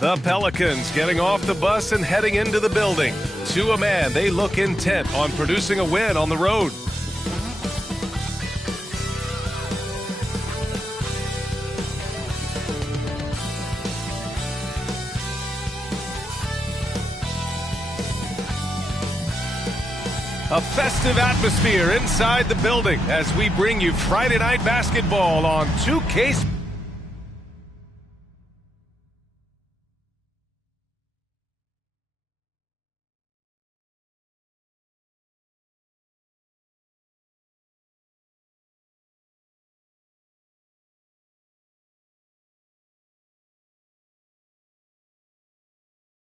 The Pelicans getting off the bus and heading into the building. To a man, they look intent on producing a win on the road. A festive atmosphere inside the building as we bring you Friday Night Basketball on 2K.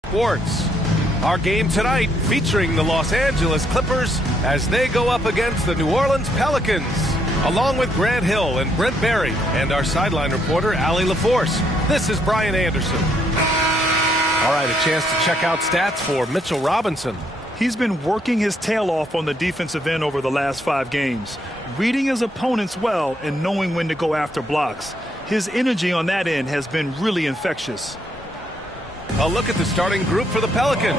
Sports. Our game tonight featuring the Los Angeles Clippers as they go up against the New Orleans Pelicans, along with Grant Hill and Brent Barry and our sideline reporter, Allie LaForce. This is Brian Anderson. All right, a chance to check out stats for Mitchell Robinson. He's been working his tail off on the defensive end over the last 5 games, reading his opponents well and knowing when to go after blocks. His energy on that end has been really infectious. A look at the starting group for the Pelicans.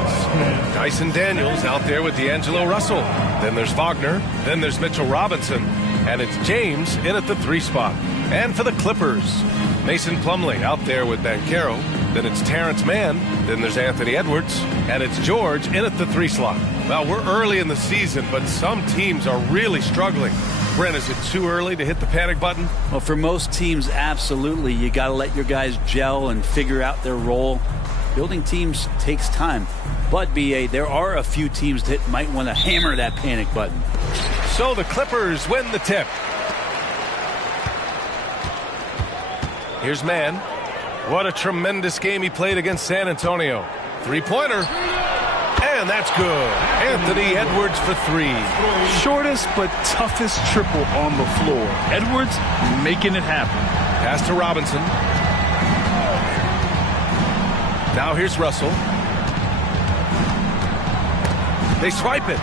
Dyson Daniels out there with D'Angelo Russell. Then there's Wagner. Then there's Mitchell Robinson. And it's James in at the 3 spot. And for the Clippers, Mason Plumlee out there with Banchero. Then it's Terrence Mann. Then there's Anthony Edwards. And it's George in at the 3 slot. Well, we're early in the season, but some teams are really struggling. Brent, is it too early to hit the panic button? Well, for most teams, absolutely. You got to let your guys gel and figure out their role. Building teams takes time. But, B.A., there are a few teams that might want to hammer that panic button. So the Clippers win the tip. Here's Mann. What a tremendous game he played against San Antonio. 3-pointer. And that's good. Anthony Edwards for 3. Shortest but toughest triple on the floor. Edwards making it happen. Pass to Robinson. Now here's Russell. They swipe it.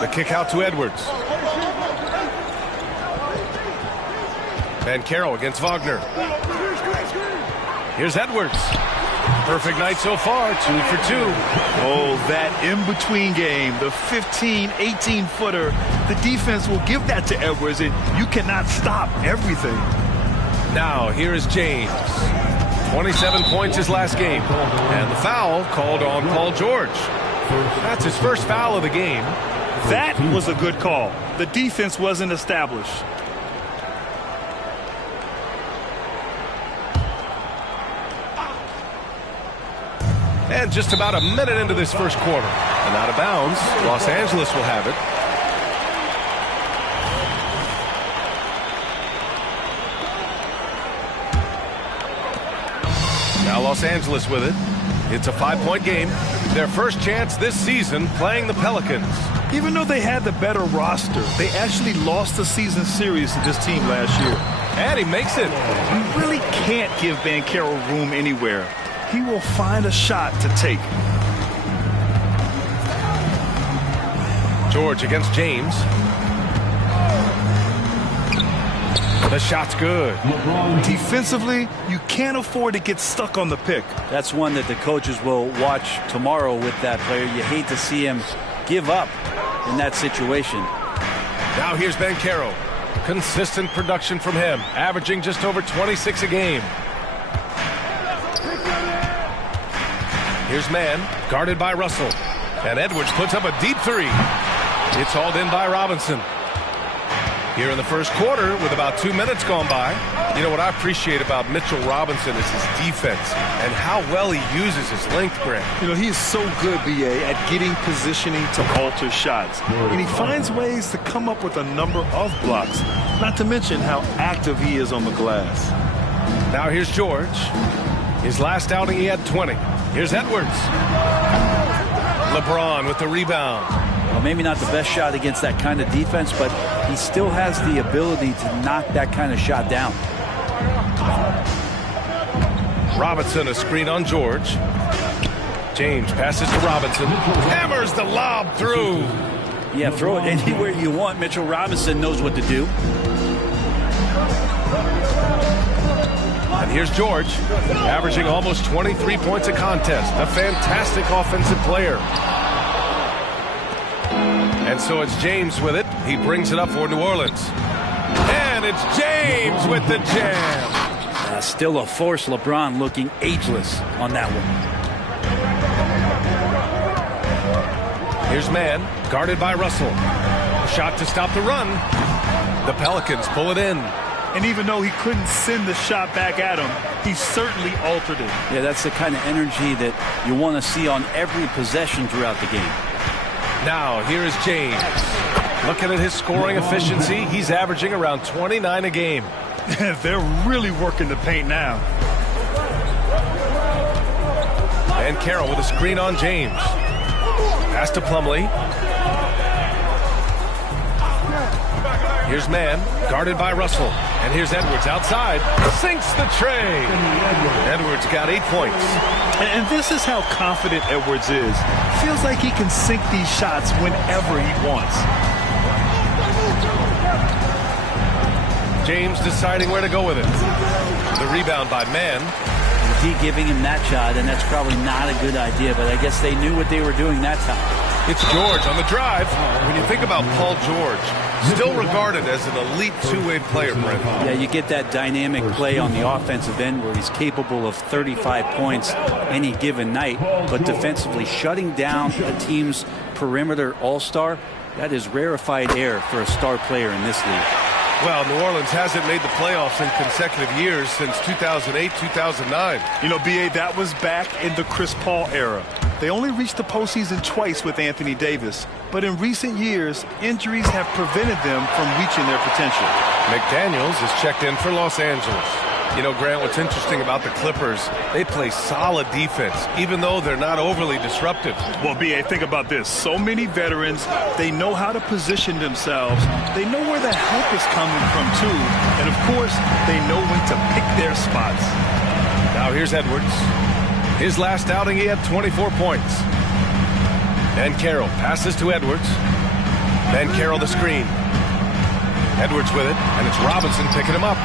The kick out to Edwards. Banchero against Wagner. Here's Edwards. Perfect night so far, 2 for 2. Oh, that in-between game, the 15, 18-footer. The defense will give that to Edwards, and you cannot stop everything. Now, here is James. 27 points his last game. And the foul called on Paul George. That's his first foul of the game. That was a good call. The defense wasn't established. And just about a minute into this first quarter. And out of bounds, Los Angeles will have it. Now Los Angeles with it. It's a 5-point game. Their first chance this season playing the Pelicans. Even though they had the better roster, they actually lost the season series to this team last year. And he makes it. You really can't give Banchero room anywhere. He will find a shot to take. George against James. The shot's good. Defensively, you can't afford to get stuck on the pick. That's one that the coaches will watch tomorrow with that player. You hate to see him give up in that situation. Now here's Banchero. Consistent production from him, averaging just over 26 a game. Here's Mann, guarded by Russell. And Edwards puts up a deep 3. It's hauled in by Robinson. Here in the first quarter, with about 2 minutes gone by, you know what I appreciate about Mitchell Robinson is his defense and how well he uses his length, Grant. You know, he is so good, B.A., at getting positioning to alter shots. And he finds ways to come up with a number of blocks, not to mention how active he is on the glass. Now here's George. His last outing, he had 20. Here's Edwards. LeBron with the rebound. Well, maybe not the best shot against that kind of defense, but he still has the ability to knock that kind of shot down. Robinson, a screen on George. James passes to Robinson. Hammers the lob through. Yeah, throw it anywhere you want. Mitchell Robinson knows what to do. And here's George, averaging almost 23 points a contest. A fantastic offensive player. And so it's James with it. He brings it up for New Orleans. And it's James with the jam. Still a force. LeBron looking ageless on that one. Here's Mann, guarded by Russell. Shot to stop the run. The Pelicans pull it in. And even though he couldn't send the shot back at him, he certainly altered it. Yeah, that's the kind of energy that you want to see on every possession throughout the game. Now, here is James. Looking at his scoring efficiency, he's averaging around 29 a game. They're really working the paint now. And Carroll with a screen on James. Pass to Plumlee. Here's Mann, guarded by Russell. And here's Edwards outside. Sinks the tray. Edwards got 8 points. And this is how confident Edwards is. Feels like he can sink these shots whenever he wants. James deciding where to go with it. The rebound by Mann. D giving him that shot, and that's probably not a good idea, but I guess they knew what they were doing that time. It's George on the drive. When you think about Paul George, still regarded as an elite two-way player, Brent. Yeah, you get that dynamic play on the offensive end where he's capable of 35 points any given night, but defensively shutting down a team's perimeter all-star, that is rarefied air for a star player in this league. Well, New Orleans hasn't made the playoffs in consecutive years since 2008, 2009. You know, B.A., that was back in the Chris Paul era. They only reached the postseason twice with Anthony Davis. But in recent years, injuries have prevented them from reaching their potential. McDaniels is checked in for Los Angeles. You know, Grant, what's interesting about the Clippers, they play solid defense, even though they're not overly disruptive. Well, B.A., think about this. So many veterans, they know how to position themselves. They know where the help is coming from, too. And, of course, they know when to pick their spots. Now here's Edwards. His last outing, he had 24 points. And Carroll passes to Edwards. Then Carroll the screen. Edwards with it, and it's Robinson picking him up.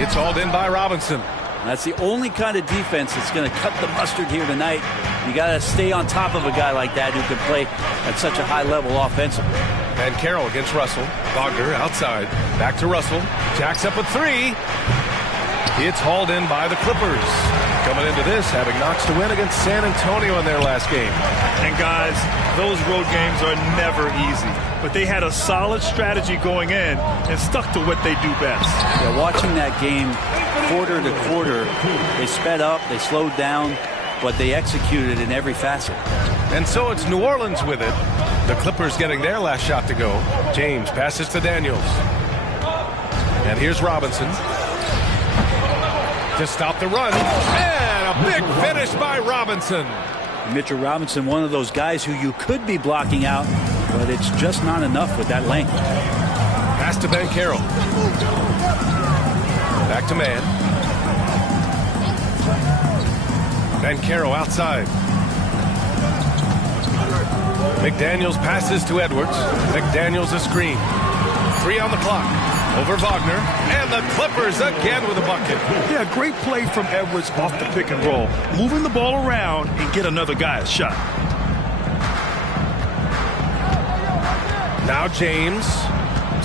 It's hauled in by Robinson. That's the only kind of defense that's going to cut the mustard here tonight. You got to stay on top of a guy like that who can play at such a high level offensively. And Carroll against Russell. Wagner outside. Back to Russell. Jacks up a three. It's hauled in by the Clippers. Coming into this, having knocks to win against San Antonio in their last game. And guys, those road games are never easy. But they had a solid strategy going in and stuck to what they do best. Yeah, watching that game quarter to quarter, they sped up, they slowed down, but they executed in every facet. And so it's New Orleans with it. The Clippers getting their last shot to go. James passes to Daniels. And here's Robinson to stop the run. And a big finish by Robinson. Mitchell Robinson, one of those guys who you could be blocking out, but it's just not enough with that length. Pass to Ben Carroll. Back to Mann. Ben Carroll outside. McDaniels passes to Edwards. McDaniels a screen. 3 on the clock. Over Wagner. And the Clippers again with a bucket. Yeah, great play from Edwards off the pick and roll. Moving the ball around and get another guy a shot. Now James.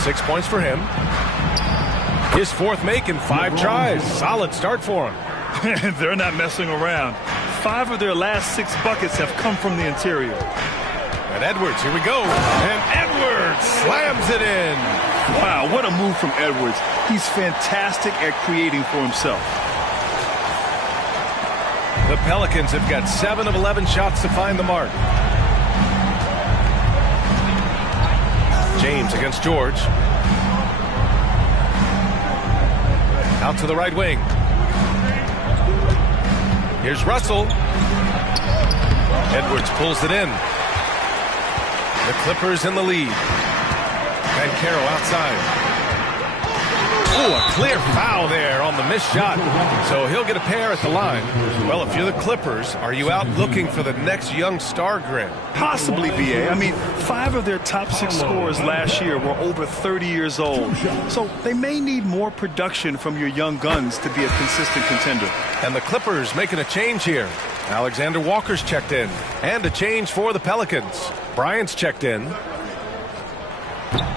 6 points for him. His fourth make in 5 tries. Solid start for him. They're not messing around. 5 of their last 6 buckets have come from the interior. And Edwards, here we go. And Edwards slams it in. Wow, what a move from Edwards. He's fantastic at creating for himself. The Pelicans have got 7 of 11 shots to find the mark. James against George. Out to the right wing. Here's Russell. Edwards pulls it in. The Clippers in the lead. And Carroll outside. Ooh, a clear foul there on the missed shot. So he'll get a pair at the line. Well, if you're the Clippers, are you out looking for the next young star, Grant? Possibly, BA. I mean, 5 of their top 6 scorers last year were over 30 years old. So they may need more production from your young guns to be a consistent contender. And the Clippers making a change here. Alexander Walker's checked in. And a change for the Pelicans. Bryant's checked in.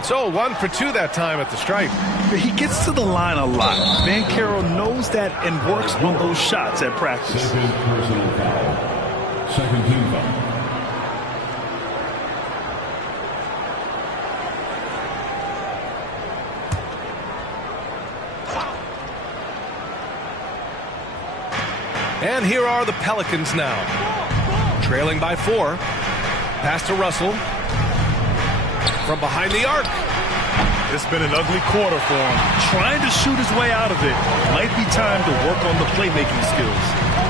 So 1 for 2 that time at the stripe. He gets to the line a lot. Banchero knows that and works on those shots at practice. Second personal foul. Second team foul. And here are the Pelicans now. Trailing by 4. Pass to Russell. From behind the arc. It's been an ugly quarter for him. Trying to shoot his way out of it. Might be time to work on the playmaking skills.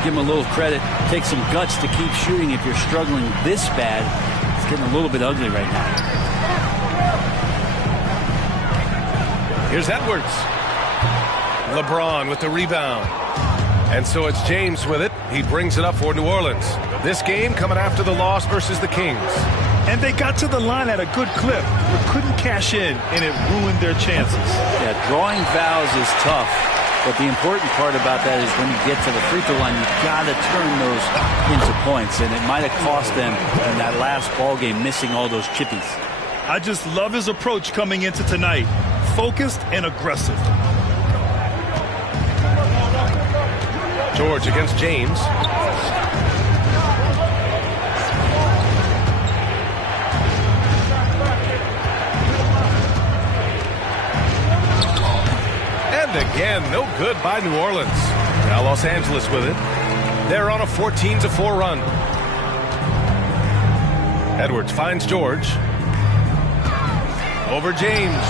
Give him a little credit. Take some guts to keep shooting if you're struggling this bad. It's getting a little bit ugly right now. Here's Edwards. LeBron with the rebound. And so it's James with it. He brings it up for New Orleans. This game coming after the loss versus the Kings. And they got to the line at a good clip, but couldn't cash in, and it ruined their chances. Yeah, drawing fouls is tough, but the important part about that is when you get to the free throw line, you've got to turn those into points, and it might have cost them in that last ball game missing all those chippies. I just love his approach coming into tonight. Focused and aggressive. George against James. Again, no good by New Orleans. Now Los Angeles with it. They're on a 14-4 run. Edwards finds George. Over James.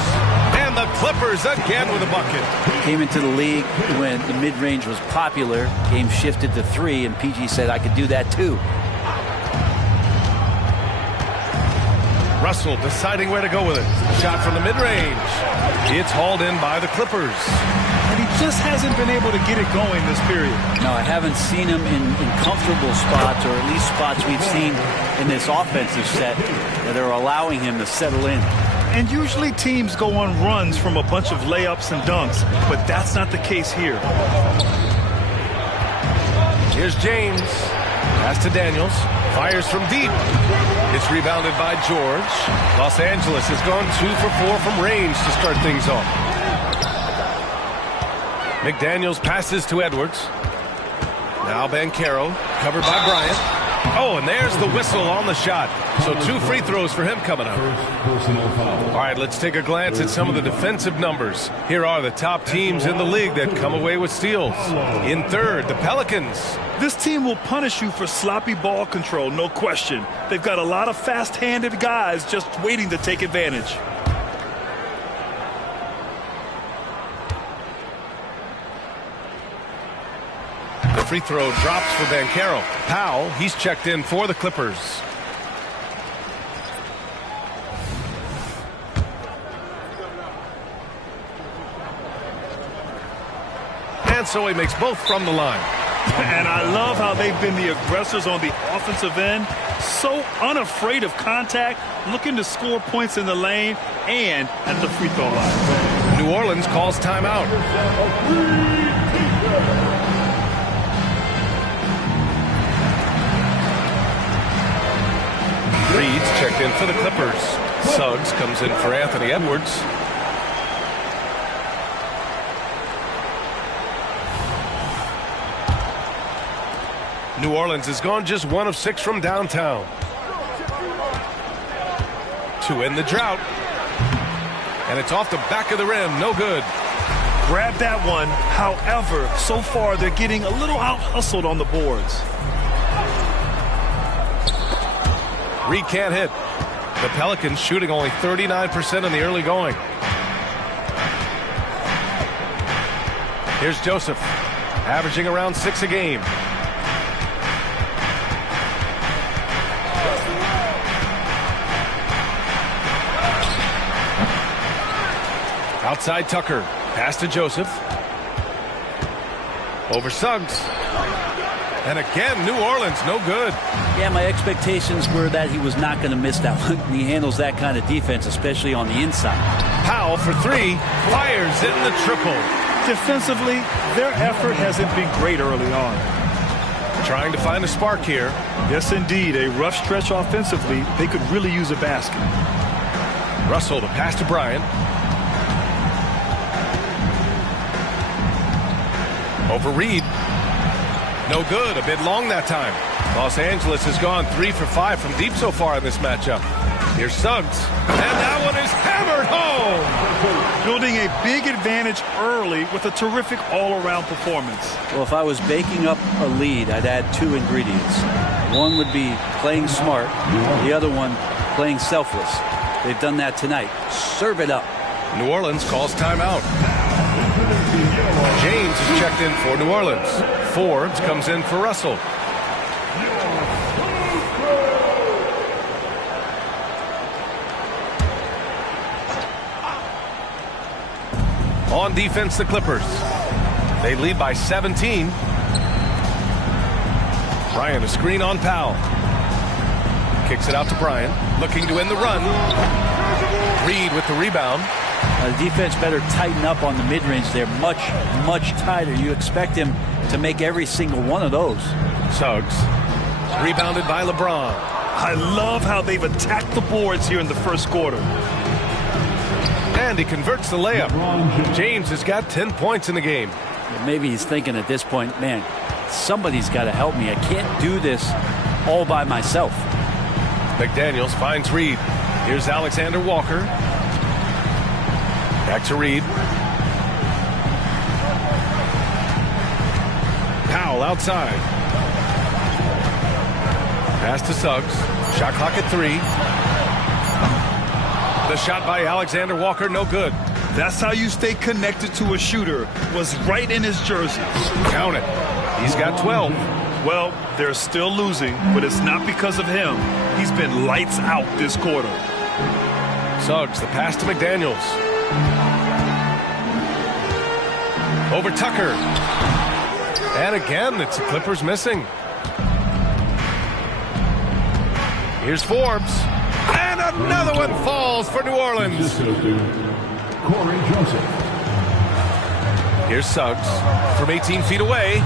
And the Clippers again with a bucket. Came into the league when the mid-range was popular. Game shifted to 3, and PG said, I could do that too. Russell deciding where to go with it. Shot from the mid-range. It's hauled in by the Clippers. And he just hasn't been able to get it going this period. No, I haven't seen him in comfortable spots, or at least spots we've seen in this offensive set that are allowing him to settle in. And usually teams go on runs from a bunch of layups and dunks, but that's not the case here. Here's James. Pass to Daniels. Fires from deep. It's rebounded by George. Los Angeles has gone 2 for 4 from range to start things off. McDaniels passes to Edwards. Now Banchero, covered by Bryant. Oh, and there's the whistle on the shot. So 2 free throws for him coming up. All right, let's take a glance at some of the defensive numbers. Here are the top teams in the league that come away with steals. In third, the Pelicans. This team will punish you for sloppy ball control, no question. They've got a lot of fast-handed guys just waiting to take advantage. The free throw drops for Banchero. Powell, he's checked in for the Clippers. And so he makes both from the line. And I love how they've been the aggressors on the offensive end. So unafraid of contact, looking to score points in the lane and at the free throw line. New Orleans calls timeout. Reed's checked in for the Clippers. Suggs comes in for Anthony Edwards. New Orleans has gone just 1 of 6 from downtown. To end the drought. And it's off the back of the rim. No good. Grab that one. However, so far they're getting a little out-hustled on the boards. Reed can't hit. The Pelicans shooting only 39% in the early going. Here's Joseph, averaging around 6 a game. Outside Tucker. Pass to Joseph. Over Suggs. And again, New Orleans, no good. Yeah, my expectations were that he was not going to miss that one. He handles that kind of defense, especially on the inside. Powell for three. Fires in the triple. Defensively, their effort hasn't been great early on. Trying to find a spark here. Yes, indeed. A rough stretch offensively. They could really use a basket. Russell, the pass to Bryant. Over Reed. No good. A bit long that time. Los Angeles has gone 3 for 5 from deep so far in this matchup. Here's Suggs. And that one is hammered home. Building a big advantage early with a terrific all-around performance. Well, if I was baking up a lead, I'd add 2 ingredients. One would be playing smart. The other one, playing selfless. They've done that tonight. Serve it up. New Orleans calls timeout. James is checked in for New Orleans. Forbes comes in for Russell. On defense, the Clippers. They lead by 17. Bryant, a screen on Powell. Kicks it out to Bryant, looking to win the run. Reed with the rebound. The defense better tighten up on the mid-range. They're much, much tighter. You expect him to make every single one of those. Suggs, rebounded by LeBron. I love how they've attacked the boards here in the first quarter. And he converts the layup. James has got 10 points in the game. Maybe he's thinking at this point, man, somebody's got to help me. I can't do this all by myself. McDaniels finds Reed. Here's Alexander Walker. Back to Reed. Powell outside. Pass to Suggs. Shot clock at 3. The shot by Alexander Walker, no good. That's how you stay connected to a shooter. Was right in his jersey. Count it. He's got 12. Well, they're still losing, but it's not because of him. He's been lights out this quarter. Suggs, the pass to McDaniels. Over Tucker. And again, it's the Clippers missing. Here's Forbes. And another one falls for New Orleans. Corey Joseph. Here's Suggs from 18 feet away.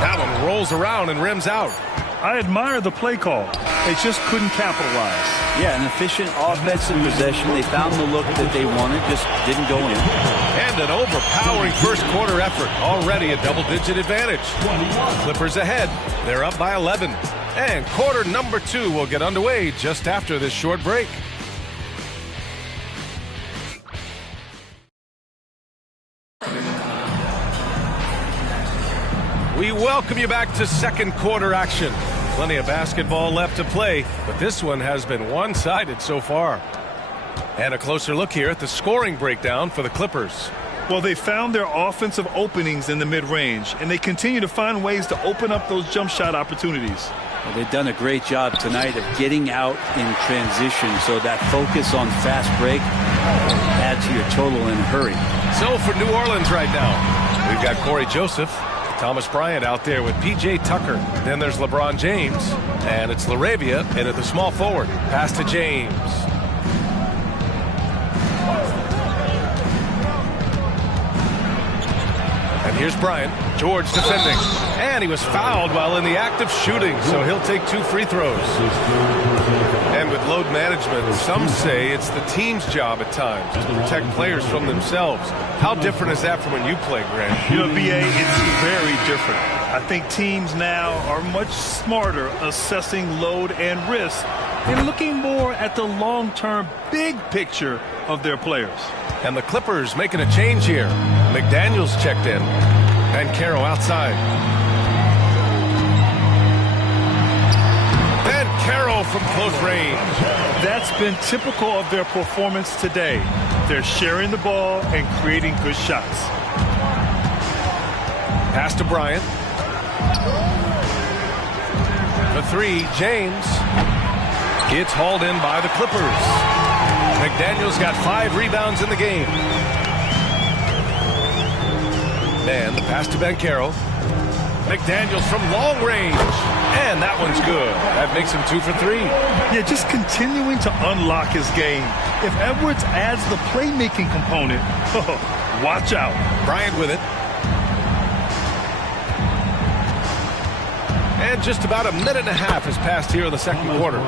That one rolls around and rims out. I admire the play call. They just couldn't capitalize. Yeah, an efficient offensive possession. They found the look that they wanted, just didn't go in. And an overpowering first quarter effort. Already a double-digit advantage. Clippers ahead. They're up by 11. And quarter number 2 will get underway just after this short break. We welcome you back to second quarter action. Plenty of basketball left to play, but this one has been one-sided so far. And a closer look here at the scoring breakdown for the Clippers. Well, they found their offensive openings in the mid-range, and they continue to find ways to open up those jump shot opportunities. Well, they've done a great job tonight of getting out in transition, so that focus on fast break adds to your total in a hurry. So for New Orleans right now, we've got Corey Joseph, Thomas Bryant out there with P.J. Tucker. Then there's LeBron James, and it's LaRavia in at the small forward. Pass to James. And here's Bryant. George defending. And he was fouled while in the act of shooting, so he'll take 2 free throws. And with load management, some say it's the team's job at times to protect players from themselves. How different is that from when you play, Grant? You know, BA, it's very different. I think teams now are much smarter assessing load and risk and looking more at the long-term big picture of their players. And the Clippers making a change here. McDaniels checked in. And Caro outside. And Caro from close range. That's been typical of their performance today. They're sharing the ball and creating good shots. Pass to Bryant. The 3, James. It's hauled in by the Clippers. McDaniels got 5 rebounds in the game. Man, the pass to Bancaro. McDaniels from long range. And that one's good. That makes him 2 for 3. Yeah, just continuing to unlock his game. If Edwards adds the playmaking component, watch out. Bryant with it. And just about a minute and a half has passed here in the second quarter.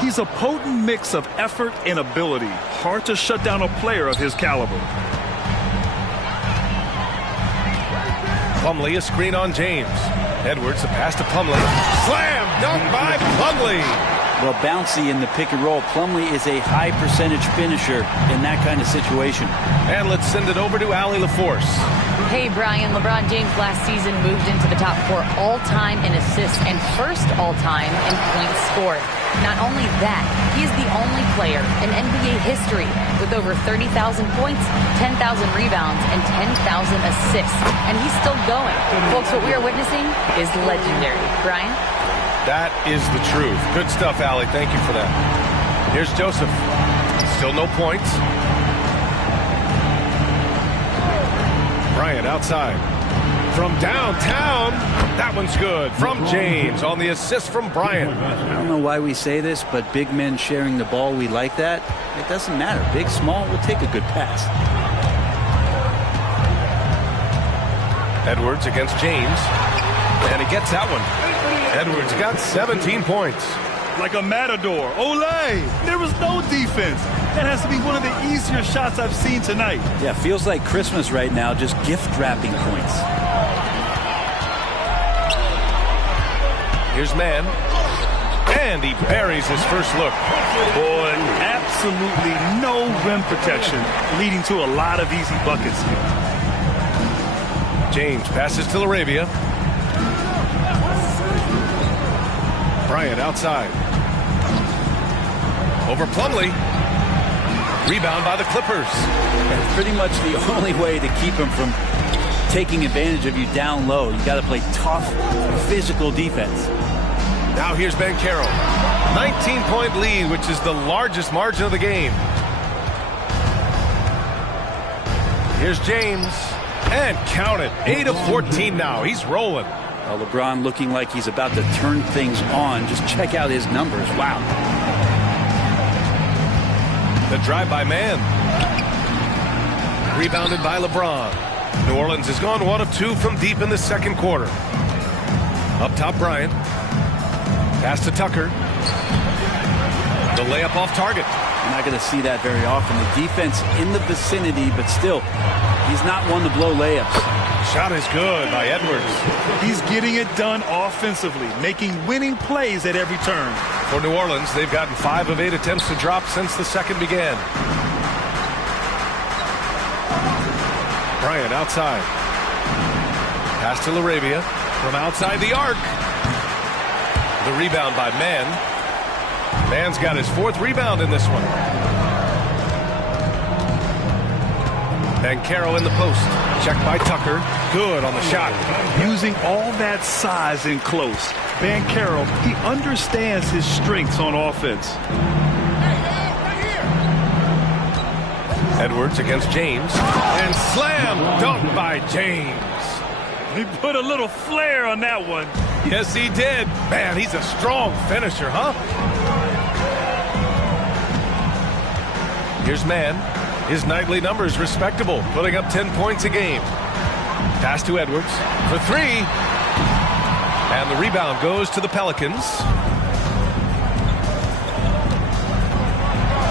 He's a potent mix of effort and ability. Hard to shut down a player of his caliber. Plumlee, a screen on James. Edwards, the pass to Plumlee. Slam! Dunk by Plumlee! Well, bouncy in the pick and roll. Plumlee is a high percentage finisher in that kind of situation. And let's send it over to Allie LaForce. Hey, Brian. LeBron James last season moved into the top 4 all-time in assists and first all-time in points scored. Not only that, he is the only player in NBA history with over 30,000 points, 10,000 rebounds, and 10,000 assists. And he's still going. Folks, what we are witnessing is legendary. Brian? That is the truth. Good stuff, Allie. Thank you for that. Here's Joseph. Still no points. Bryant outside. From downtown. That one's good. From James on the assist from Bryant. I don't know why we say this, but big men sharing the ball, we like that. It doesn't matter. Big, small, we'll take a good pass. Edwards against James. And he gets that one. Edwards got 17 points. Like a matador. Olay! There was no defense. That has to be one of the easier shots I've seen tonight. Yeah, feels like Christmas right now, just gift wrapping points. Here's Man. And he buries his first look. Boy, absolutely no rim protection, leading to a lot of easy buckets here. James passes to Laravia. Bryant outside. Over Plumlee. Rebound by the Clippers. That's pretty much the only way to keep him from taking advantage of you down low. You got to play tough, physical defense. Now here's Bancaro. 19-point lead, which is the largest margin of the game. Here's James. And count it. 8 of 14 now. He's rolling. LeBron looking like he's about to turn things on. Just check out his numbers. Wow. The drive by Man. Rebounded by LeBron. New Orleans has gone 1 of 2 from deep in the second quarter. Up top, Bryant. Pass to Tucker. The layup off target. You're not going to see that very often. The defense in the vicinity, but still, he's not one to blow layups. Shot is good by Edwards. He's getting it done offensively, making winning plays at every turn. For New Orleans, they've gotten 5 of 8 attempts to drop since the second began. Bryant outside. Pass to Laravia from outside the arc. The rebound by Man. Man's got his 4th rebound in this one. Bancaro in the post. Checked by Tucker. Good on the shot. Using all that size in close. Bancaro, he understands his strengths on offense. Edwards against James. And slam dunk by James. He put a little flair on that one. Yes, he did. Man, he's a strong finisher, huh? Here's Man. His nightly numbers respectable, putting up 10 points a game. Pass to Edwards for 3. And the rebound goes to the Pelicans.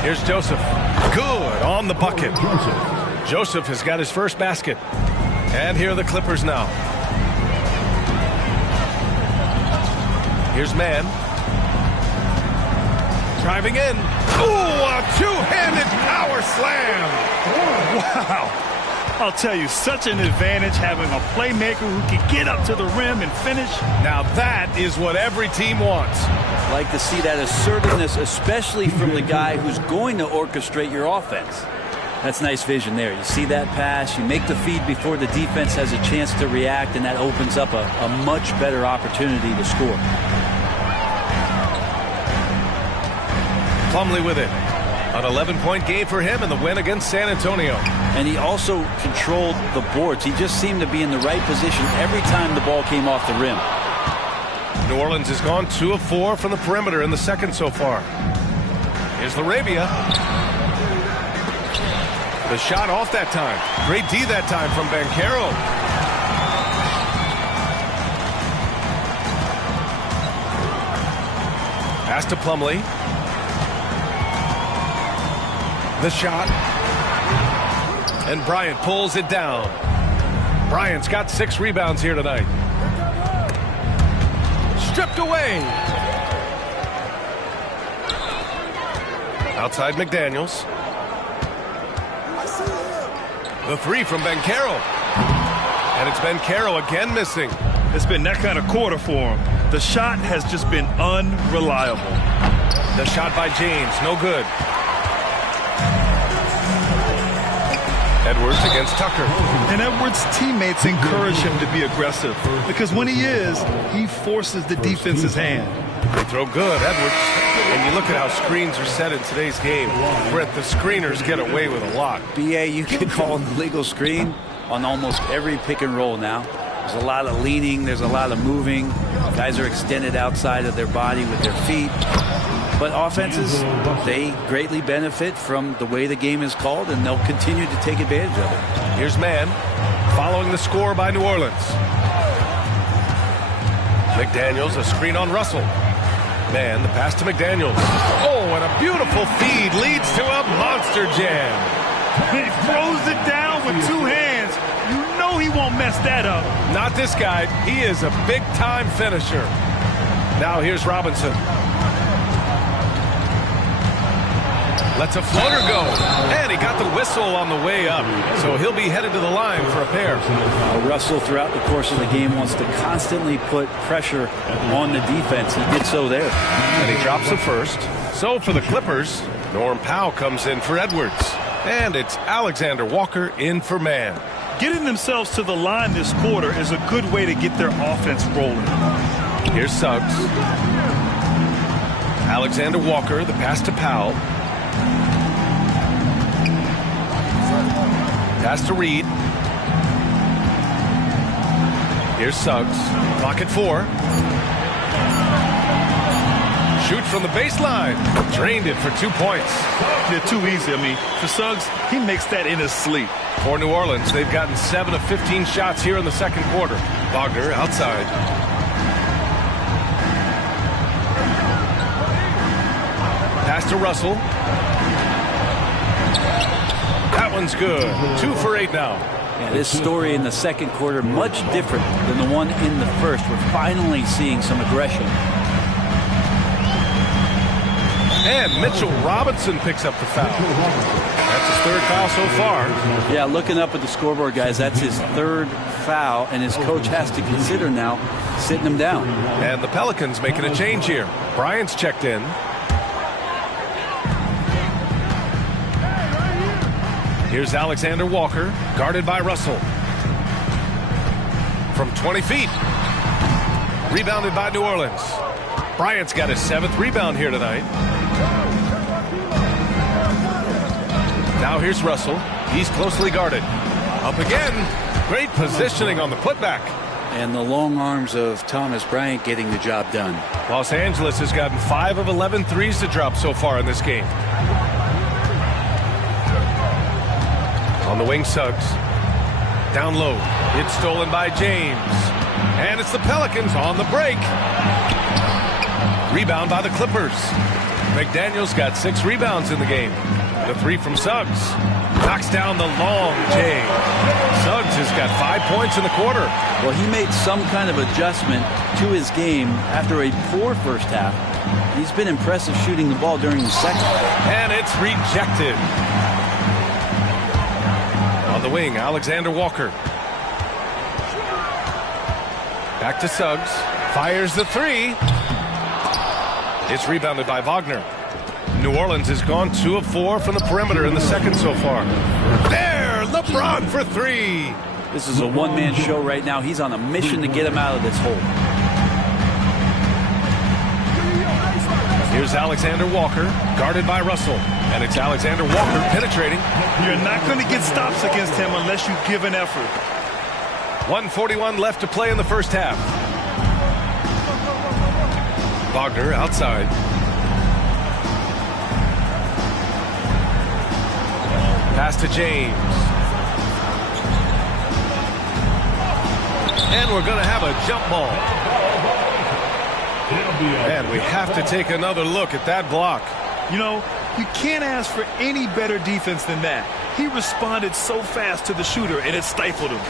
Here's Joseph. Good on the bucket. Joseph has got his first basket. And here are the Clippers now. Here's Man. Driving in. Ooh, a two-handed power slam. Wow. I'll tell you, such an advantage having a playmaker who can get up to the rim and finish. Now that is what every team wants. Like to see that assertiveness, especially from the guy who's going to orchestrate your offense. That's nice vision there. You see that pass, you make the feed before the defense has a chance to react, and that opens up a much better opportunity to score. Plumlee with it. An 11-point game for him in the win against San Antonio. And he also controlled the boards. He just seemed to be in the right position every time the ball came off the rim. New Orleans has gone 2 of 4 from the perimeter in the second so far. Here's Laravia. The shot off that time. Great D that time from Banchero. Pass to Plumlee. The shot. And Bryant pulls it down. Bryant's got 6 rebounds here tonight. Stripped away. Outside McDaniels. The 3 from Banchero. And it's Banchero again missing. It's been that kind of quarter for him. The shot has just been unreliable. The shot by James, no good. Edwards against Tucker. And Edwards' teammates encourage him to be aggressive because when he is, he forces the defense's hand. They throw good, Edwards. And you look at how screens are set in today's game. Brent, the screeners get away with a lot. BA, you can call an illegal screen on almost every pick and roll now. There's a lot of leaning. There's a lot of moving. Guys are extended outside of their body with their feet. But offenses, they greatly benefit from the way the game is called, and they'll continue to take advantage of it. Here's Mann following the score by New Orleans. McDaniels, a screen on Russell. Mann, the pass to McDaniels. Oh, and a beautiful feed leads to a monster jam. He throws it down with 2 hands. You know he won't mess that up. Not this guy. He is a big-time finisher. Now here's Robinson. Lets a floater go. And he got the whistle on the way up. So he'll be headed to the line for a pair. Russell, throughout the course of the game, wants to constantly put pressure on the defense. He did so there. And he drops the first. So for the Clippers, Norm Powell comes in for Edwards. And it's Alexander Walker in for Mann. Getting themselves to the line this quarter is a good way to get their offense rolling. Here's Suggs. Alexander Walker, the pass to Powell. Pass to Reed. Here's Suggs. Clock at 4. Shoot from the baseline. Drained it for 2 points. They're too easy. I mean, for Suggs, he makes that in his sleep. For New Orleans, they've gotten 7 of 15 shots here in the second quarter. Wagner outside. Pass to Russell. That one's good. 2 for 8 now. Yeah, this story in the second quarter, much different than the one in the first. We're finally seeing some aggression. And Mitchell Robinson picks up the foul. That's his 3rd foul so far. Yeah, looking up at the scoreboard, guys, that's his 3rd foul, and his coach has to consider now sitting him down. And the Pelicans making a change here. Bryant's checked in. Here's Alexander Walker, guarded by Russell. From 20 feet. Rebounded by New Orleans. Bryant's got his 7th rebound here tonight. Now here's Russell. He's closely guarded. Up again. Great positioning on the putback. And the long arms of Thomas Bryant getting the job done. Los Angeles has gotten 5 of 11 threes to drop so far in this game. On the wing, Suggs. Down low. It's stolen by James. And it's the Pelicans on the break. Rebound by the Clippers. McDaniels got 6 rebounds in the game. The 3 from Suggs. Knocks down the long J. Suggs has got 5 points in the quarter. Well, he made some kind of adjustment to his game after a poor first half. He's been impressive shooting the ball during the second. And it's rejected. On the wing, Alexander Walker. Back to Suggs. Fires the 3. It's rebounded by Wagner. New Orleans has gone 2 of 4 from the perimeter in the second so far. There, LeBron for 3. This is a one-man show right now. He's on a mission to get him out of this hole. Here's Alexander Walker, guarded by Russell. And it's Alexander Walker penetrating. You're not going to get stops against him unless you give an effort. 1:41 left to play in the first half. Wagner outside. Pass to James. And we're going to have a jump ball. And we have to take another look at that block. You know, you can't ask for any better defense than that. He responded so fast to the shooter, and it stifled him.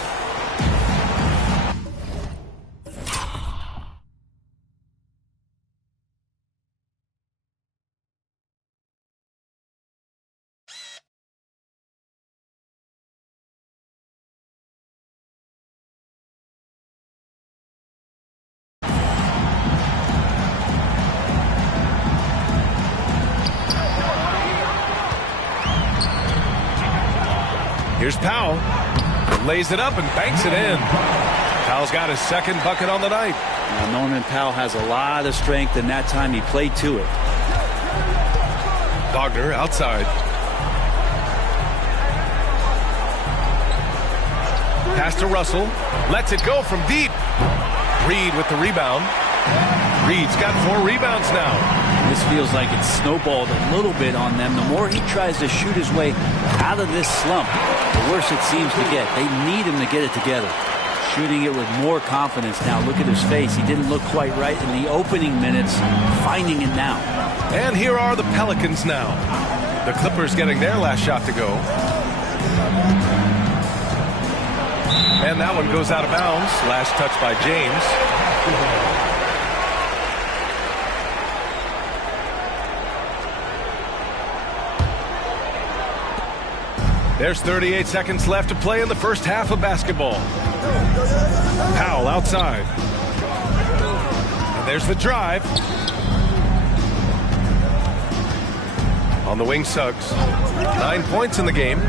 Here's Powell. Lays it up and banks it in. Powell's got his second bucket on the night. Now, Norman Powell has a lot of strength, and that time he played to it. Wagner outside. Pass to Russell. Lets it go from deep. Reed with the rebound. Reed's got 4 rebounds now. This feels like it's snowballed a little bit on them. The more he tries to shoot his way out of this slump, the worse it seems to get. They need him to get it together. Shooting it with more confidence now. Look at his face. He didn't look quite right in the opening minutes. Finding it now. And here are the Pelicans now. The Clippers getting their last shot to go. And that one goes out of bounds. Last touch by James. There's 38 seconds left to play in the first half of basketball. Powell outside. And there's the drive. On the wing, Suggs. 9 points in the game.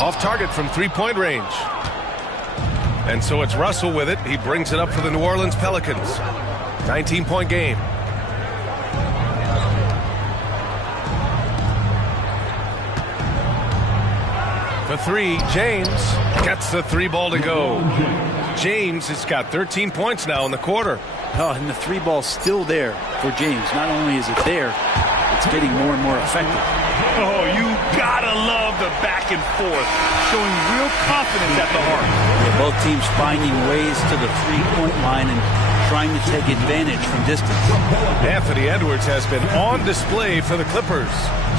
Off target from three-point range. And so it's Russell with it. He brings it up for the New Orleans Pelicans. 19-point game. For 3, James gets the 3-ball to go. James has got 13 points now in the quarter. Oh, and the 3-ball's still there for James. Not only is it there, it's getting more and more effective. Oh, you gotta love the back and forth, showing real confidence at the arc. Yeah, both teams finding ways to the 3-point line and trying to take advantage from distance. Anthony Edwards has been on display for the Clippers,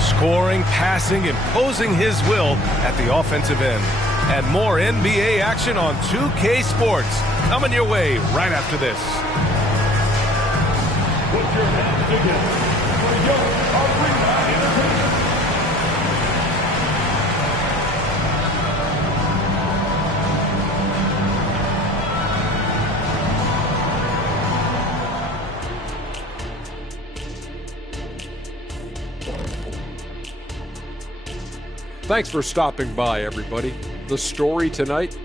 scoring, passing, imposing his will at the offensive end. And more NBA action on 2K Sports coming your way right after this. Put your hands together for Young Arena Entertainment. Thanks for stopping by, everybody. The story tonight,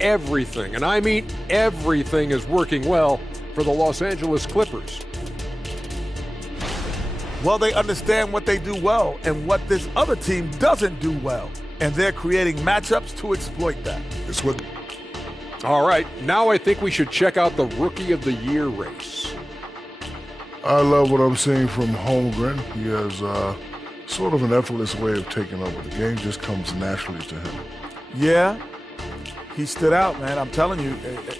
everything, and I mean everything, is working well for the Los Angeles Clippers. Well, they understand what they do well and what this other team doesn't do well, and they're creating matchups to exploit that. It's what. All right, now I think we should check out the Rookie of the Year race. I love what I'm seeing from Holmgren. He has sort of an effortless way of taking over. The game just comes naturally to him. Yeah, he stood out, man. I'm telling you,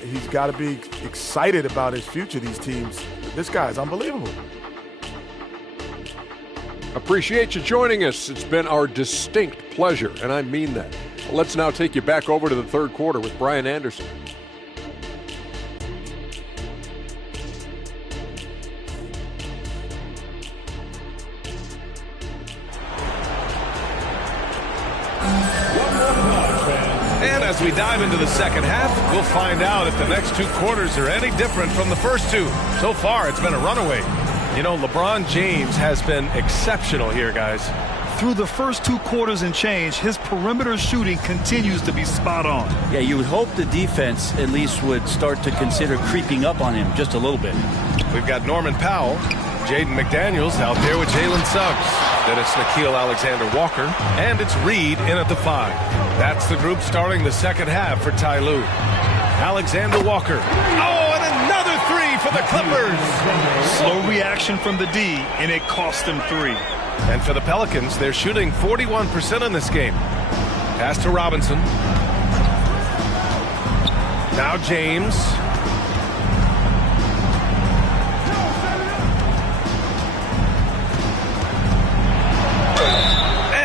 he's got to be excited about his future, these teams. This guy is unbelievable. Appreciate you joining us. It's been our distinct pleasure, and I mean that. Let's now take you back over to the third quarter with Brian Anderson. And as we dive into the second half, we'll find out if the next 2 quarters are any different from the first 2. So far, it's been a runaway. You know, LeBron James has been exceptional here, guys. Through the first 2 quarters and change, his perimeter shooting continues to be spot on. Yeah, you would hope the defense at least would start to consider creeping up on him just a little bit. We've got Norman Powell Jaden McDaniels out there with Jalen Suggs. Then it's Nickeil Alexander-Walker, and it's Reed in at the 5. That's the group starting the second half for Ty Lue. Alexander-Walker. Oh, and another three for the Clippers. Slow reaction from the D, and it cost them 3. And for the Pelicans, they're shooting 41% in this game. Pass to Robinson. Now James.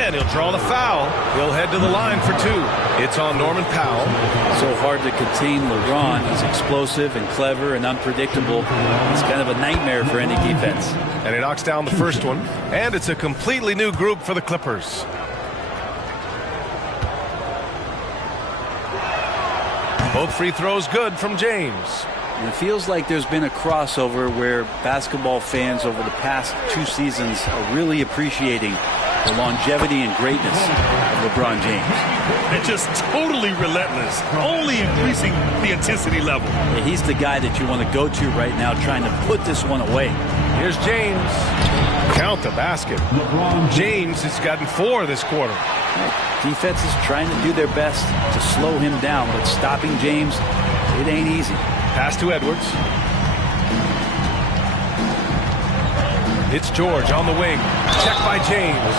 And he'll draw the foul. He'll head to the line for 2. It's on Norman Powell. So hard to contain LeBron. He's explosive and clever and unpredictable. He's kind of a nightmare for any defense. And he knocks down the first one. And it's a completely new group for the Clippers. Both free throws good from James. And it feels like there's been a crossover where basketball fans over the past 2 seasons are really appreciating the longevity and greatness of LeBron James. And just totally relentless, only increasing the intensity level. Yeah, he's the guy that you want to go to right now, trying to put this one away. Here's James. Count the basket. James has gotten 4 this quarter. Defense is trying to do their best to slow him down, but stopping James, it ain't easy. Pass to Edwards. It's George on the wing. Check by James.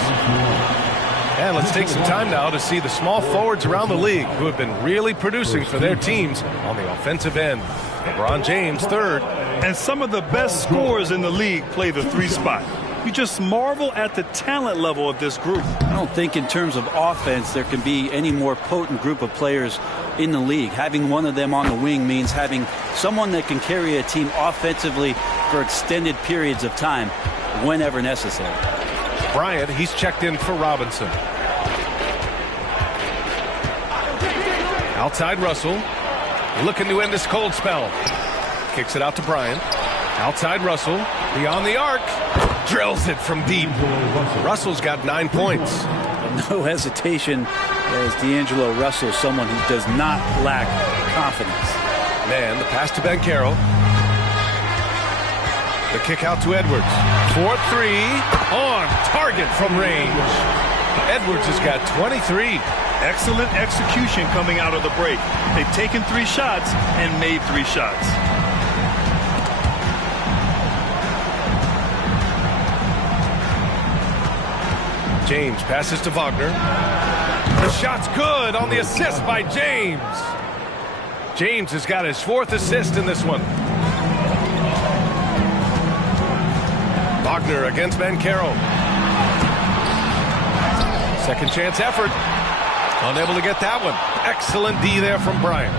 And let's take some time now to see the small forwards around the league who have been really producing for their teams on the offensive end. LeBron James, 3rd. And some of the best scorers in the league play the 3 spot. You just marvel at the talent level of this group. I don't think in terms of offense there can be any more potent group of players in the league. Having one of them on the wing means having someone that can carry a team offensively for extended periods of time whenever necessary. Bryant, he's checked in for Robinson. Outside Russell. Looking to end this cold spell. Kicks it out to Bryant. Outside Russell. Beyond the arc. Drills it from deep. Russell's got 9 points. No hesitation as D'Angelo Russell, someone who does not lack confidence. Man, the pass to Banchero. The kick out to Edwards. 4-3 on target from range. Edwards has got 23. Excellent execution coming out of the break. They've taken 3 shots and made 3 shots. James passes to Wagner. The shot's good on the assist by James. James has got his 4th assist in this one. Wagner against Banchero. Second chance effort. Unable to get that one. Excellent D there from Bryant.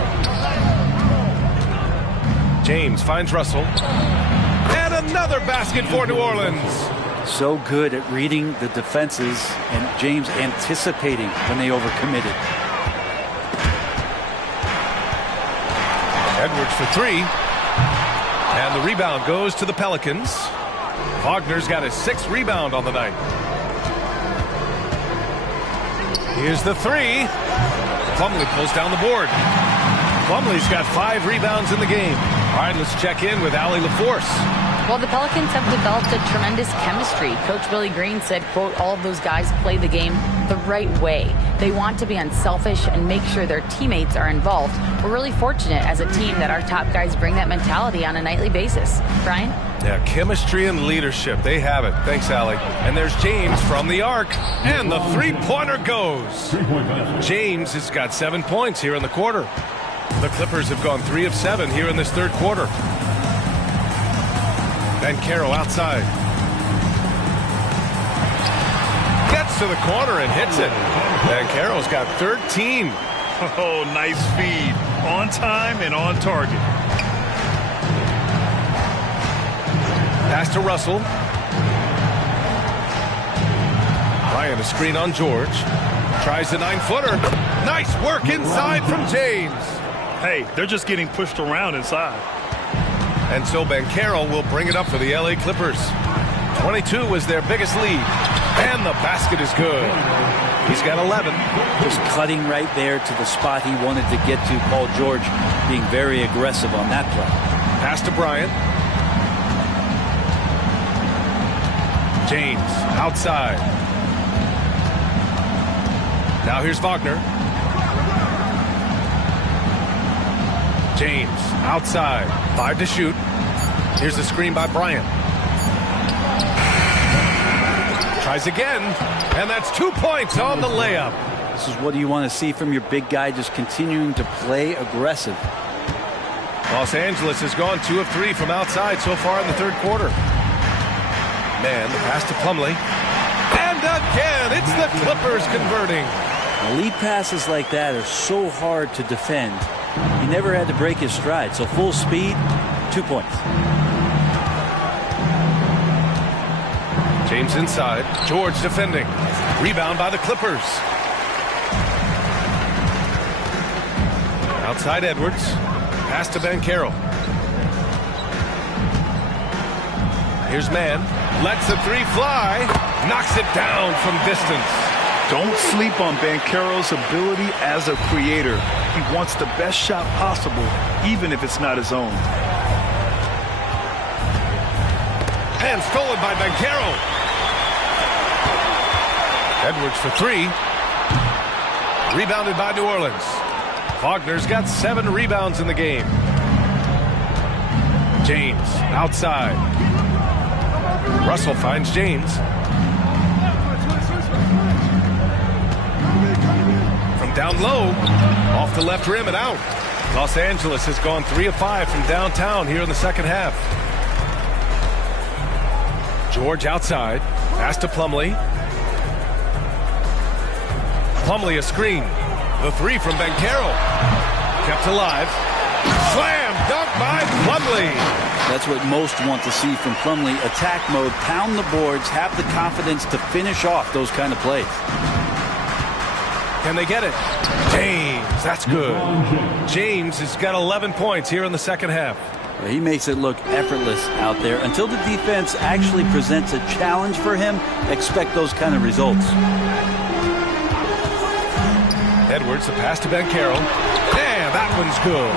James finds Russell. And another basket for New Orleans. So good at reading the defenses and James anticipating when they overcommitted. Edwards for 3. And the rebound goes to the Pelicans. Wagner's got his 6th rebound on the night. Here's the 3. Plumlee pulls down the board. Plumlee's got 5 rebounds in the game. All right, let's check in with Allie LaForce. Well, the Pelicans have developed a tremendous chemistry. Coach Willie Green said, quote, all of those guys play the game the right way. They want to be unselfish and make sure their teammates are involved. We're really fortunate as a team that our top guys bring that mentality on a nightly basis. Brian? Yeah, chemistry and leadership. They have it. Thanks, Allie. And there's James from the arc. And the 3-pointer goes. James has got 7 points here in the quarter. The Clippers have gone 3 of 7 here in this 3rd quarter. Banchero outside. Gets to the corner and hits it. Banchero's got 13. Oh, nice feed. On time and on target. Pass to Russell. Bryant a screen on George. Tries the 9-footer. Nice work inside from James. Hey, they're just getting pushed around inside. And so Banchero will bring it up for the LA Clippers. 22 was their biggest lead. And the basket is good. He's got 11. Just cutting right there to the spot he wanted to get to. Paul George being very aggressive on that play. Pass to Bryant. James outside. Now here's Wagner. James outside. 5 to shoot. Here's the screen by Bryant. Tries again, and that's 2 points on the layup. This is what you want to see from your big guy, just continuing to play aggressive. Los Angeles has gone 2 of 3 from outside so far in the third quarter. Man, the pass to Plumlee. And again, it's the Clippers converting. Lead passes like that are so hard to defend. He never had to break his stride, so full speed, 2 points. James inside. George defending. Rebound by the Clippers. Outside Edwards. Pass to Banchero. Here's Mann. Lets the 3 fly. Knocks it down from distance. Don't sleep on Banchero's ability as a creator. He wants the best shot possible, even if it's not his own. And stolen by Banchero. Edwards for 3. Rebounded by New Orleans. Wagner's got 7 rebounds in the game. James outside. Russell finds James. From down low, off the left rim and out. Los Angeles has gone 3 of 5 from downtown here in the second half. George outside. Pass to Plumlee. Plumlee a screen. The 3 from Banchero. Kept alive. Slam dunk by Plumlee. That's what most want to see from Plumlee. Attack mode, pound the boards, have the confidence to finish off those kind of plays. Can they get it? James, that's good. James has got 11 points here in the second half. He makes it look effortless out there. Until the defense actually presents a challenge for him, expect those kind of results. Edwards, the pass to Banchero. And that one's good.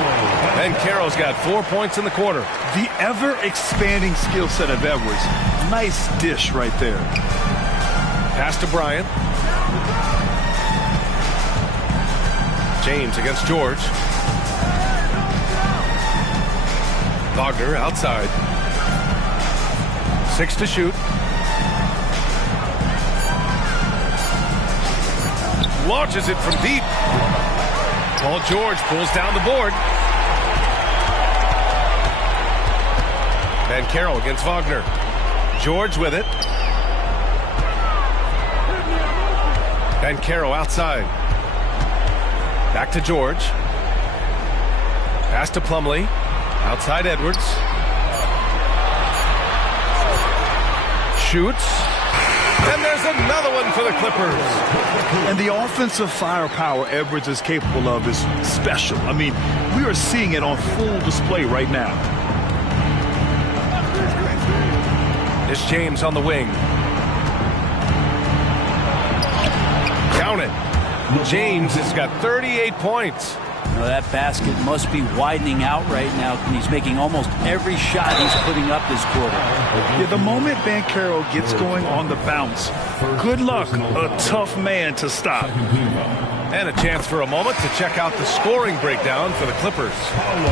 Banchero's got 4 points in the quarter. The ever-expanding skill set of Edwards. Nice dish right there. Pass to Bryant. James against George. Wagner outside. 6 to shoot. Launches it from deep. Paul George pulls down the board. Banchero against Wagner. George with it. Banchero outside. Back to George. Pass to Plumlee. Outside Edwards. Shoots. And there's another one for the Clippers. And the offensive firepower Edwards is capable of is special. I mean, we are seeing it on full display right now. It's James on the wing. Count it. James has got 38 points. Now that basket must be widening out right now, and he's making almost every shot he's putting up this quarter. Yeah, the moment Banchero gets going on the bounce, good luck, a tough man to stop. And a chance for a moment to check out the scoring breakdown for the Clippers.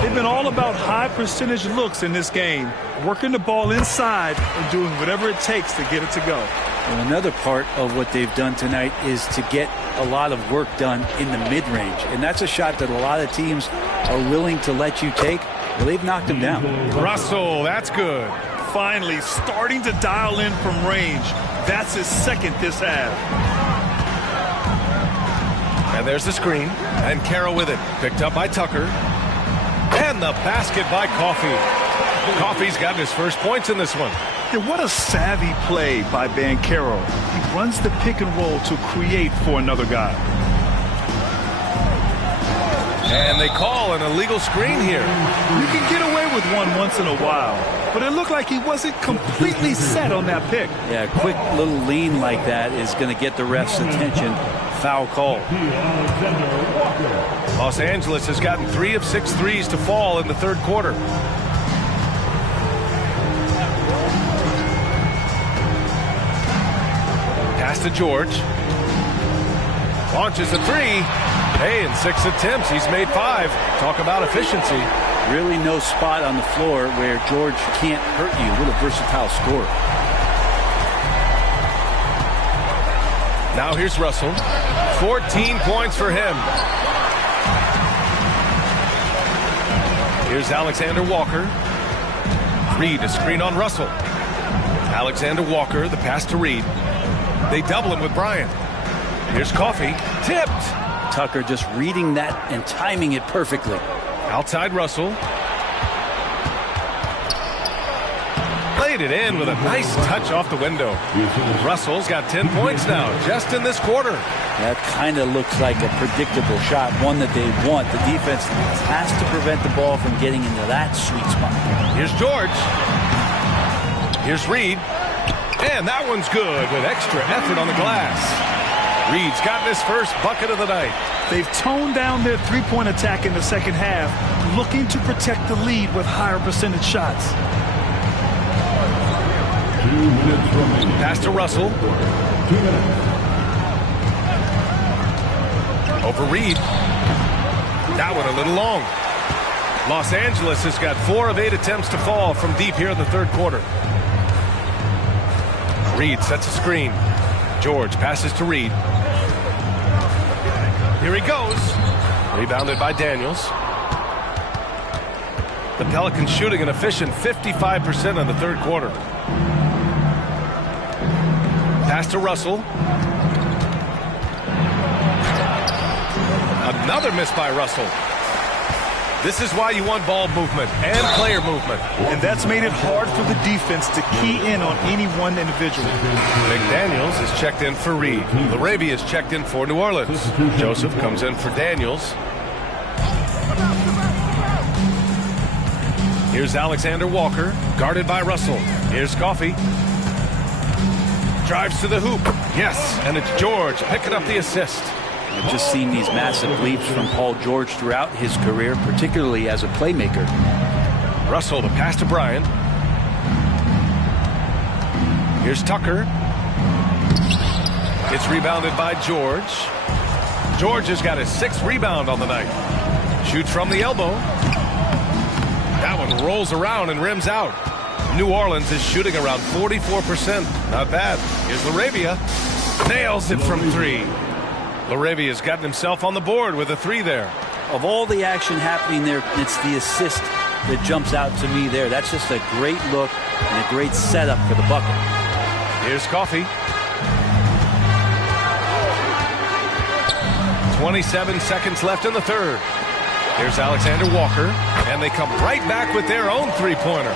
They've been all about high percentage looks in this game, working the ball inside and doing whatever it takes to get it to go. Well, another part of what they've done tonight is to get a lot of work done in the mid-range. And that's a shot that a lot of teams are willing to let you take. Well, they've knocked him down. Russell, that's good. Finally starting to dial in from range. That's his second this half. And there's the screen. And Banchero with it. Picked up by Tucker. And the basket by Coffey. Coffey's gotten his first points in this one. Yeah, what a savvy play by Banchero. He runs the pick and roll to create for another guy. And they call an illegal screen here. You can get away with one once in a while, but it looked like he wasn't completely set on that pick. Yeah, a quick little lean like that is going to get the ref's attention. Foul call. Los Angeles has gotten 3 of 6 threes to fall in the third quarter. to George. Launches a three. Hey, in 6 attempts, he's made 5. Talk about efficiency. Really no spot on the floor where George can't hurt you. What a versatile scorer. Now here's Russell. 14 points for him. Here's Alexander Walker. Reed, a screen on Russell. Alexander Walker, the pass to Reed. They double him with Bryant. Here's Coffey. Tipped. Tucker just reading that and timing it perfectly. Outside Russell. Laid it in with a nice touch off the window. Russell's got 10 points now, just in this quarter. That kind of looks like a predictable shot, one that they want. The defense has to prevent the ball from getting into that sweet spot. Here's George. Here's Reed. And that one's good with extra effort on the glass. Reed's gotten his first bucket of the night. They've toned down their three-point attack in the second half, looking to protect the lead with higher percentage shots. 2 minutes remaining. Pass to Russell. 2 minutes. Over Reed. That one a little long. Los Angeles has got 4 of 8 attempts to fall from deep here in the third quarter. Reed sets a screen. George passes to Reed. Here he goes. Rebounded by Daniels. The Pelicans shooting an efficient 55% in the third quarter. Pass to Russell. Another miss by Russell. This is why you want ball movement and player movement. And that's made it hard for the defense to key in on any one individual. McDaniels is checked in for Reed. LaRavia is checked in for New Orleans. Joseph comes in for Daniels. Here's Alexander Walker, guarded by Russell. Here's Coffey. Drives to the hoop. Yes, and it's George picking up the assist. I've just seen these massive leaps from Paul George throughout his career, particularly as a playmaker. Russell, the pass to Bryant. Here's Tucker. It's rebounded by George. George has got his 6th rebound on the night. Shoots from the elbow. That one rolls around and rims out. New Orleans is shooting around 44%. Not bad. Here's LaRavia. Nails it from 3. LaRavia's gotten himself on the board with a 3 there. Of all the action happening there, it's the assist that jumps out to me there. That's just a great look and a great setup for the bucket. Here's Coffey. 27 seconds left in the third. Here's Alexander Walker, and they come right back with their own three-pointer.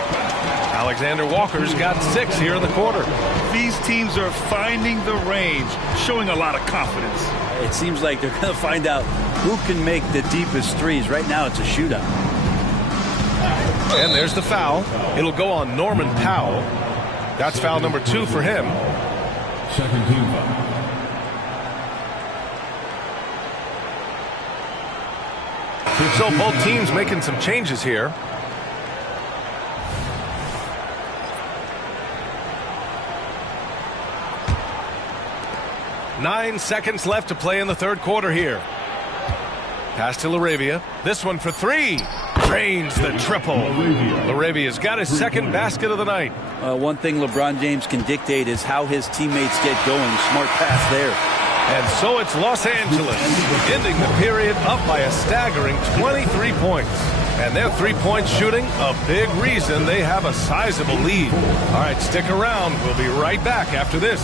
Alexander Walker's got 6 here in the quarter. These teams are finding the range, showing a lot of confidence. It seems like they're going to find out who can make the deepest threes. Right now, it's a shootout. And there's the foul. It'll go on Norman Powell. That's foul number 2 for him. Second team foul. So both teams making some changes here. Nine seconds left to play in the third quarter here. Pass to LaRavia. This one for 3. Drains the triple. LaRavia's got his 2nd basket of the night. One thing LeBron James can dictate is how his teammates get going. Smart pass there. And so it's Los Angeles ending the period up by a staggering 23 points. And their three-point shooting, a big reason they have a sizable lead. All right, stick around. We'll be right back after this.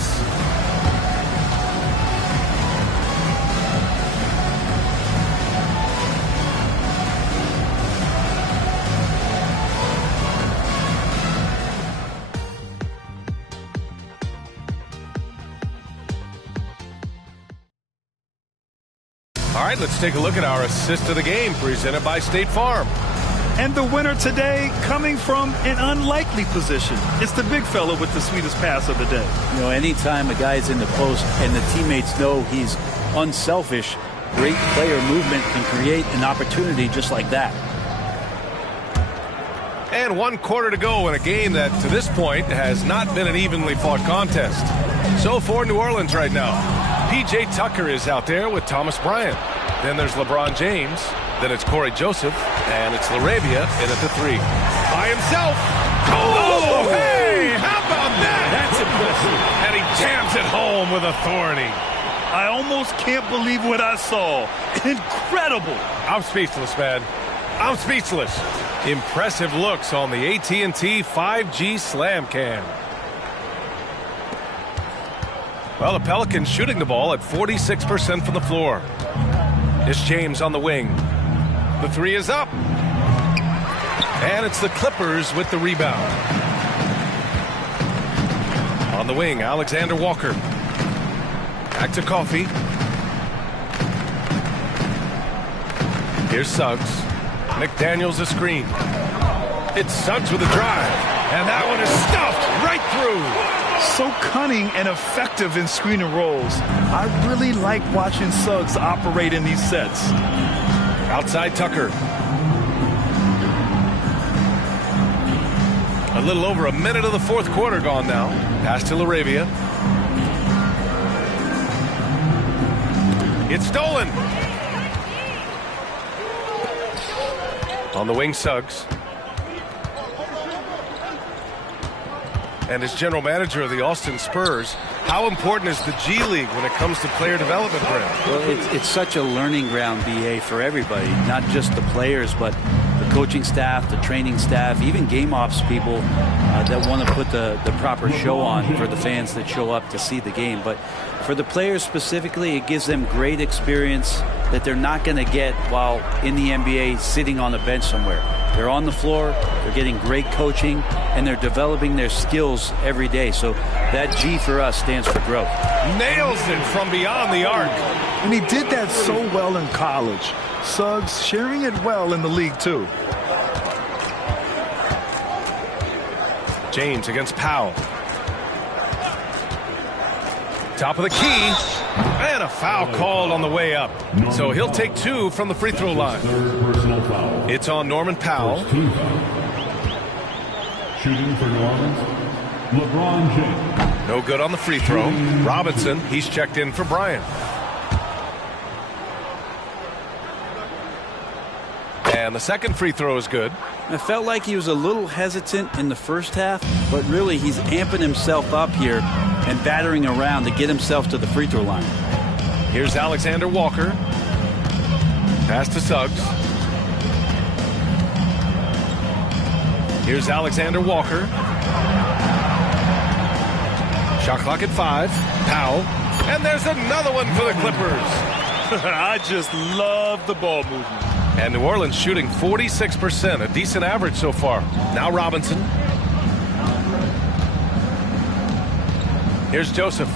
All right, let's take a look at our assist of the game presented by State Farm. And the winner today coming from an unlikely position. It's the big fella with the sweetest pass of the day. You know, anytime a guy's in the post and the teammates know he's unselfish, great player movement can create an opportunity just like that. And 1 quarter to go in a game that, to this point, has not been an evenly fought contest. So for New Orleans right now, P.J. Tucker is out there with Thomas Bryant. Then there's LeBron James. Then it's Corey Joseph. And it's LaRavia in at the 3. By himself. Oh, hey! How about that? That's impressive. And he jams it home with authority. I almost can't believe what I saw. Incredible. I'm speechless, man. I'm speechless. Impressive looks on the AT&T 5G Slam Cam. Well, the Pelicans shooting the ball at 46% from the floor. It's James on the wing. The 3 is up. And it's the Clippers with the rebound. On the wing, Alexander Walker. Back to Coffey. Here's Suggs. McDaniels a screen. It's Suggs with a drive. And that one is stuffed right through. So cunning and effective in screen and rolls. I really like watching Suggs operate in these sets. Outside Tucker. A little over a minute of the fourth quarter gone now. Pass to LaRavia. It's stolen. On the wing, Suggs. And as general manager of the Austin Spurs, how important is the G League when it comes to player development, Brent? Well, it's such a learning ground, BA, for everybody, not just the players, but the coaching staff, the training staff, even game ops people that want to put the proper show on for the fans that show up to see the game. But for the players specifically, it gives them great experience that they're not going to get while in the NBA sitting on a bench somewhere. They're on the floor, they're getting great coaching, and they're developing their skills every day. So that G for us stands for growth. Nails it from beyond the arc. And he did that so well in college. Suggs sharing it well in the league, too. James against Powell. Top of the key. And a foul called on the way up. So he'll take 2 from the free throw line. It's on Norman Powell. Shooting for New Orleans, LeBron James. No good on the free throw. Robinson, he's checked in for Bryant. And the second free throw is good. I felt like he was a little hesitant in the first half, but really he's amping himself up here and battering around to get himself to the free throw line. Here's Alexander Walker. Pass to Suggs. Here's Alexander Walker. Shot clock at 5. Powell. And there's another one for the Clippers. I just love the ball movement. And New Orleans shooting 46%, a decent average so far. Now Robinson. Here's Joseph.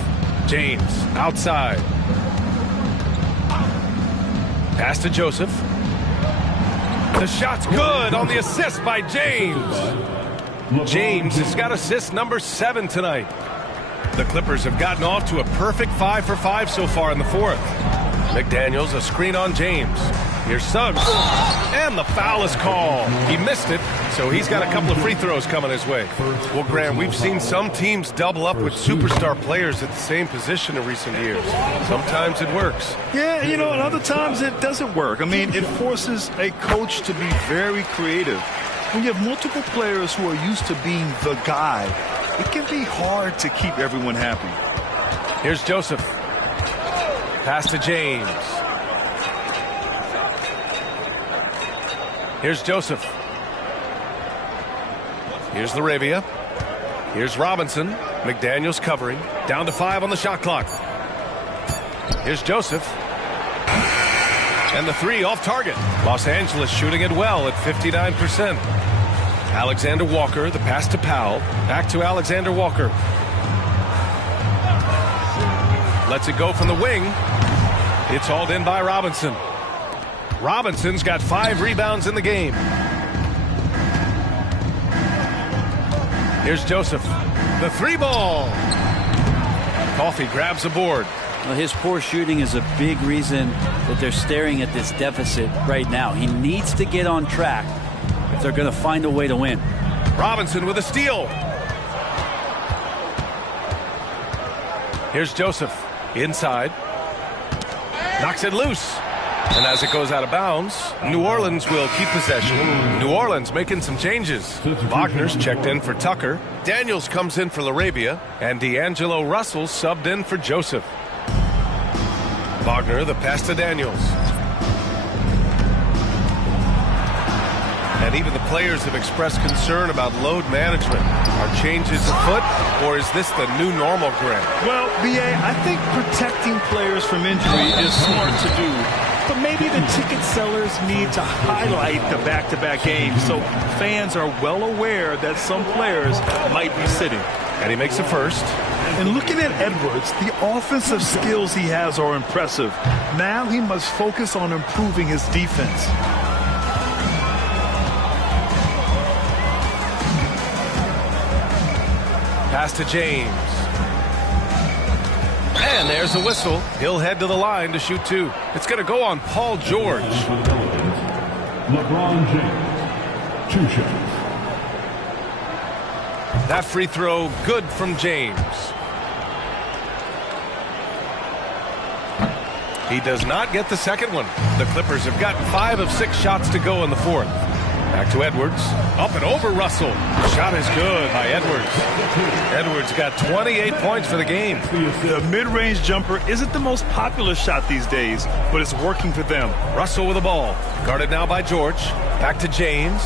James outside. Pass to Joseph. The shot's good on the assist by James. James has got assist number 7 tonight. The Clippers have gotten off to a perfect 5 for 5 so far in the fourth. McDaniels, a screen on James. Here's Suggs. And the foul is called. He missed it, so he's got a couple of free throws coming his way. Well, Graham, we've seen some teams double up with superstar players at the same position in recent years. Sometimes it works. Yeah, and other times it doesn't work. I mean, it forces a coach to be very creative. When you have multiple players who are used to being the guy, it can be hard to keep everyone happy. Here's Joseph. Pass to James. Here's Joseph. Here's LaRavia. Here's Robinson. McDaniels covering. Down to 5 on the shot clock. Here's Joseph. And the 3 off target. Los Angeles shooting it well at 59%. Alexander Walker, the pass to Powell. Back to Alexander Walker. Lets it go from the wing. It's hauled in by Robinson. Robinson's got 5 rebounds in the game. Here's Joseph. The 3 ball. Coffey grabs the board. Well, his poor shooting is a big reason that they're staring at this deficit right now. He needs to get on track if they're going to find a way to win. Robinson with a steal. Here's Joseph inside. Knocks it loose. And as it goes out of bounds, New Orleans will keep possession. New Orleans making some changes. Wagner's checked in for Tucker. Daniels comes in for Larabia. And D'Angelo Russell subbed in for Joseph. Wagner, the pass to Daniels. And even the players have expressed concern about load management. Are changes afoot, or is this the new normal, Greg? Well, B.A., I think protecting players from injury is smart to do. But maybe the ticket sellers need to highlight the back-to-back games so fans are well aware that some players might be sitting. And he makes the first. And looking at Edwards, the offensive skills he has are impressive. Now he must focus on improving his defense. Pass to James. And there's a whistle. He'll head to the line to shoot two. It's going to go on Paul George. LeBron James, 2 shots. That free throw good from James. He does not get the second one. The Clippers have gotten 5 of 6 shots to go in the fourth. Back to Edwards. Up and over Russell. Shot is good by Edwards. Edwards got 28 points for the game. The mid-range jumper isn't the most popular shot these days, but it's working for them. Russell with the ball. Guarded now by George. Back to James.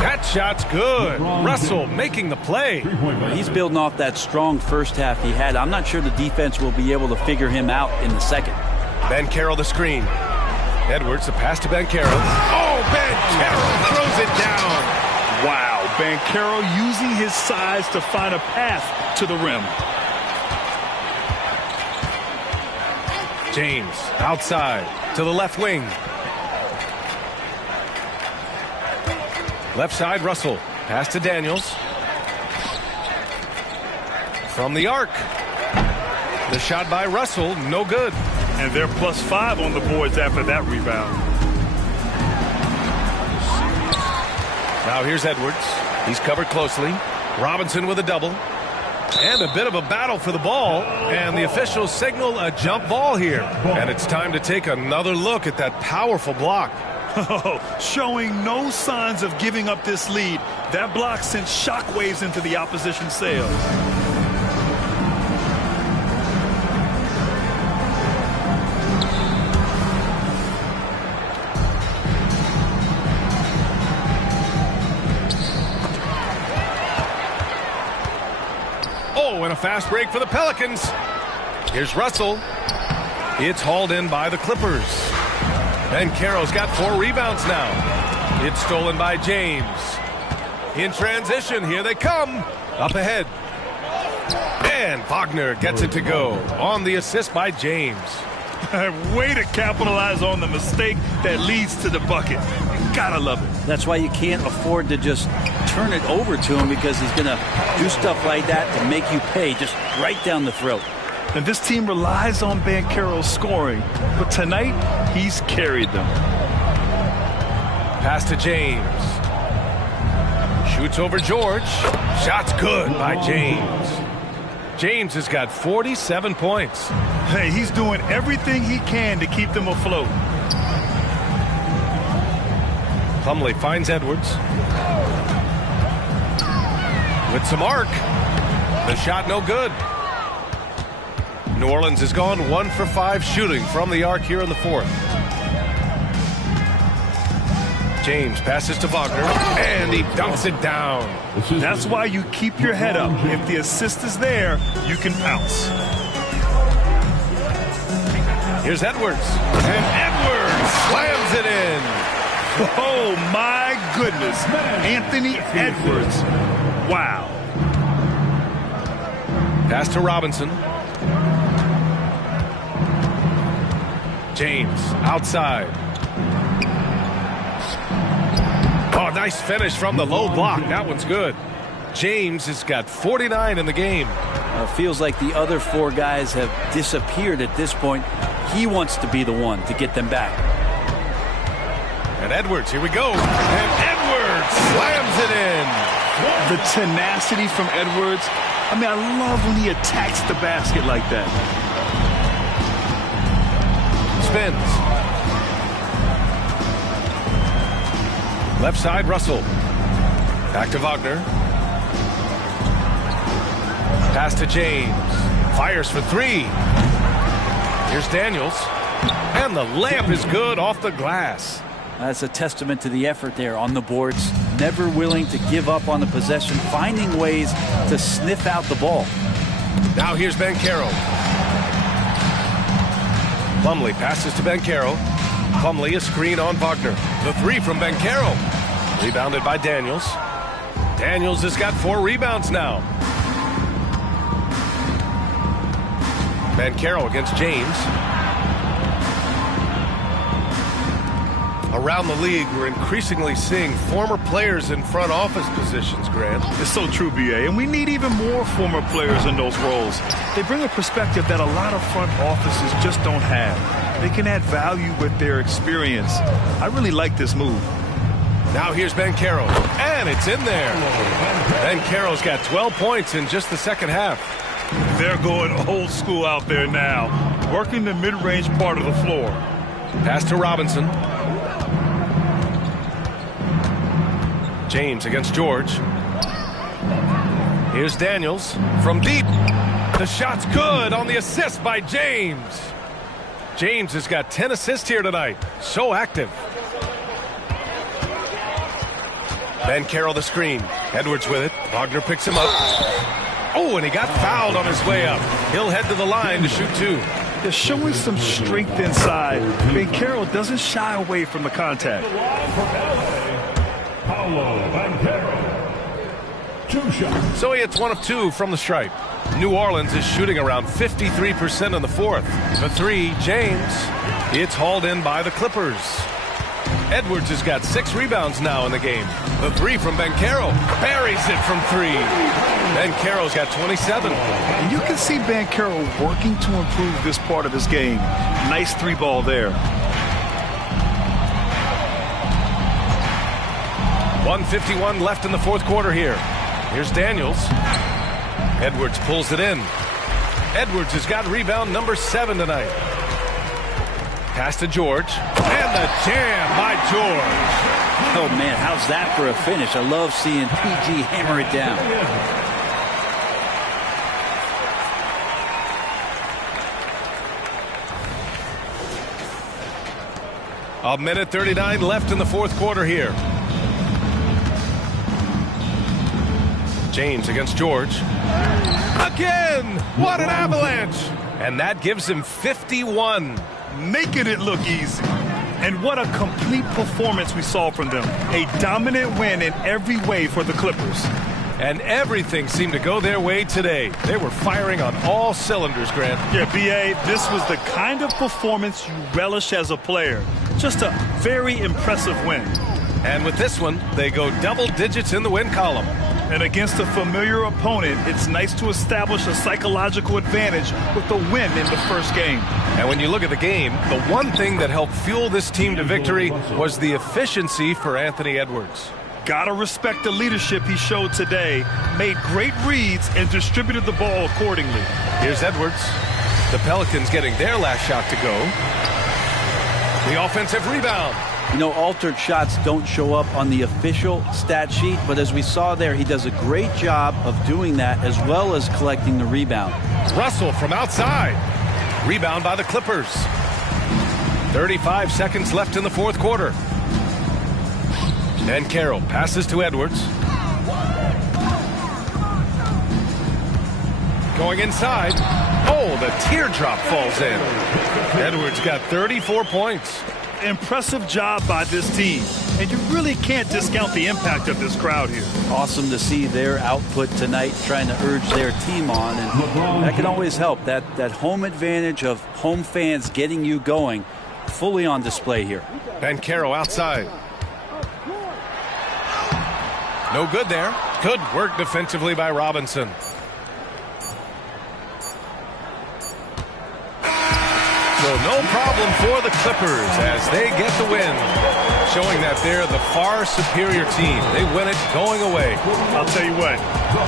That shot's good. Russell making the play. He's building off that strong first half he had. I'm not sure the defense will be able to figure him out in the second. Banchero the screen. Edwards, the pass to Banchero. Oh, Banchero throws it down. Wow, Banchero using his size to find a path to the rim. James outside to the left wing. Left side, Russell. Pass to Daniels. From the arc. The shot by Russell, no good. And they're +5 on the boards after that rebound. Now here's Edwards. He's covered closely. Robinson with a double. And a bit of a battle for the ball. And the officials signal a jump ball here. And it's time to take another look at that powerful block. Showing no signs of giving up this lead. That block sent shockwaves into the opposition sails. Oh, and a fast break for the Pelicans. Here's Russell. It's hauled in by the Clippers. Banchero's got 4 rebounds now. It's stolen by James. In transition, here they come. Up ahead. And Wagner gets it to go on the assist by James. Way to capitalize on the mistake that leads to the bucket. Gotta love it. That's why you can't afford to just turn it over to him, because he's going to do stuff like that to make you pay just right down the throat. And this team relies on Banchero's scoring, but tonight he's carried them. Pass to James. Shoots over George. Shot's good by James. James has got 47 points. Hey, he's doing everything he can to keep them afloat. Plumlee finds Edwards. With some arc. The shot no good. New Orleans has gone 1 for 5 shooting from the arc here in the fourth. James passes to Wagner, and he dunks it down. That's why you keep your head up. If the assist is there, you can pounce. Here's Edwards, and Edwards slams it in. Oh, my goodness. Anthony Edwards. Wow. Pass to Robinson. James outside. Oh, nice finish from the low block. That one's good. James has got 49 in the game. Feels like the other 4 guys have disappeared at this point. He wants to be the one to get them back. And Edwards, here we go. And Edwards slams it in. The tenacity from Edwards I mean, I love when he attacks the basket like that. Spins. Left side, Russell. Back to Wagner. Pass to James. Fires for three. Here's Daniels. And the layup is good off the glass. That's a testament to the effort there on the boards. Never willing to give up on the possession, finding ways to sniff out the ball. Now here's Banchero. Plumlee passes to Banchero. Plumlee a screen on Wagner. The three from Banchero. Rebounded by Daniels. Daniels has got 4 rebounds now. Banchero against James. Around the league, we're increasingly seeing former players in front office positions, Grant. It's so true, B.A., and we need even more former players in those roles. They bring a perspective that a lot of front offices just don't have. They can add value with their experience. I really like this move. Now here's Banchero, and it's in there. Banchero's got 12 points in just the second half. They're going old school out there now, working the mid-range part of the floor. Pass to Robinson. James against George. Here's Daniels from deep. The shot's good on the assist by James. James has got 10 assists here tonight. So active. Banchero the screen. Edwards with it. Wagner picks him up. Oh, and he got fouled on his way up. He'll head to the line to shoot 2. They're showing some strength inside. Banchero doesn't shy away from the contact. So he hits 1 of 2 from the stripe. New Orleans is shooting around 53% in the fourth. The 3, James. It's hauled in by the Clippers. Edwards has got 6 rebounds now in the game. The 3 from Banchero. Buries it from 3. Banchero's got 27. And you can see Banchero working to improve this part of his game. Nice 3-ball there. 1:51 left in the fourth quarter here. Here's Daniels. Edwards pulls it in. Edwards has got rebound number 7 tonight. Pass to George. And the jam by George. Oh, man, how's that for a finish? I love seeing PG hammer it down. A minute 39 left in the fourth quarter here. James against George. Again! What an avalanche! And that gives him 51. Making it look easy. And what a complete performance we saw from them. A dominant win in every way for the Clippers. And everything seemed to go their way today. They were firing on all cylinders, Grant. Yeah, B.A., this was the kind of performance you relish as a player. Just a very impressive win. And with this one, they go double digits in the win column. And against a familiar opponent, it's nice to establish a psychological advantage with the win in the first game. And when you look at the game, the one thing that helped fuel this team to victory was the efficiency for Anthony Edwards. Gotta respect the leadership he showed today. Made great reads and distributed the ball accordingly. Here's Edwards. The Pelicans getting their last shot to go. The offensive rebound. You know, altered shots don't show up on the official stat sheet, but as we saw there, he does a great job of doing that as well as collecting the rebound. Russell from outside. Rebound by the Clippers. 35 seconds left in the fourth quarter. Banchero passes to Edwards. Going inside. Oh, the teardrop falls in. Edwards got 34 points. Impressive job by this team. And you really can't discount the impact of this crowd here. Awesome to see their output tonight, trying to urge their team on. And that can always help. That home advantage of home fans getting you going, fully on display here. Banchero outside. No good there. Good work defensively by Robinson. So no problem for the Clippers as they get the win, showing that they're the far superior team. They win it going away. I'll tell you what,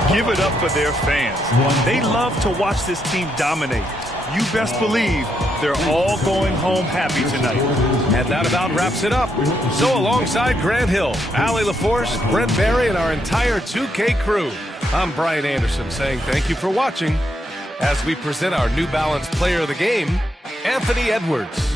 give it up for their fans. They love to watch this team dominate. You best believe they're all going home happy tonight. And that about wraps it up. So alongside Grant Hill, Allie LaForce, Brent Barry, and our entire 2K crew, I'm Brian Anderson saying thank you for watching as we present our New Balance Player of the Game, Anthony Edwards.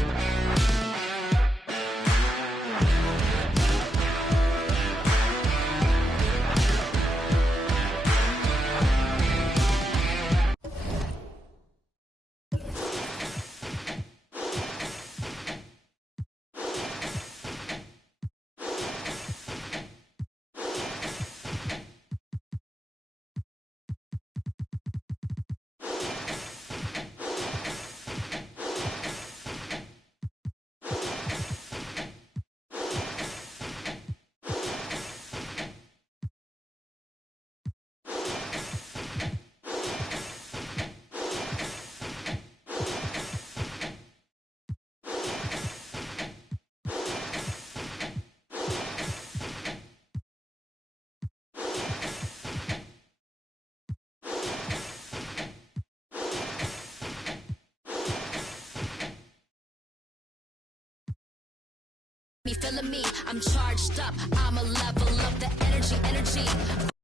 Feeling me, I'm charged up, I'ma level up the energy.